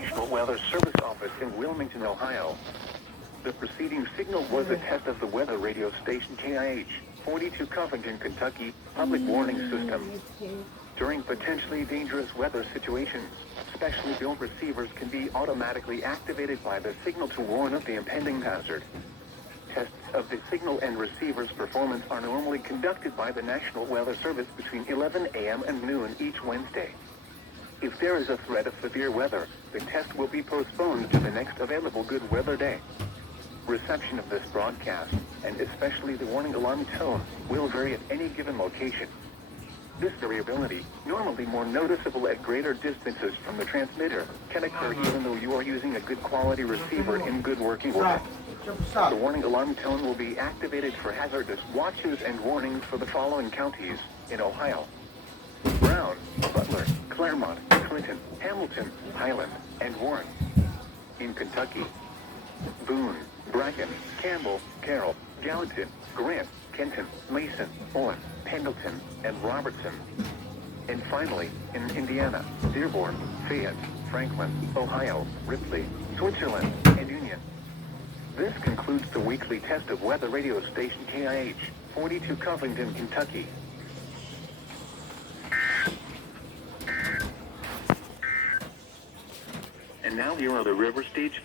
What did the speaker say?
National Weather Service office in Wilmington, Ohio. The preceding signal was a test of the weather radio station KIH 42 Covington, Kentucky public warning system. During potentially dangerous weather situations, specially built receivers can be automatically activated by the signal to warn of the impending hazard. Tests of the signal and receiver's performance are normally conducted by the National Weather Service between 11 a.m. and noon each Wednesday. If there is a threat of severe weather, the test will be postponed to the next available good weather day. Reception of this broadcast, and especially the warning alarm tone, will vary at any given location. This variability, normally more noticeable at greater distances from the transmitter, can occur even though you are using a good quality receiver in good working order. The warning alarm tone will be activated for hazardous watches and warnings for the following counties in Ohio: Brown, Butler, Claremont, Clinton, Hamilton, Highland, and Warren. In Kentucky: Boone, Bracken, Campbell, Carroll, Gallatin, Grant, Kenton, Mason, Owen, Pendleton, and Robertson. And finally, in Indiana: Dearborn, Fayette, Franklin, Ohio, Ripley, Switzerland, and Union. This concludes the weekly test of weather radio station KIH 42 Covington, Kentucky. And now here are the River Stage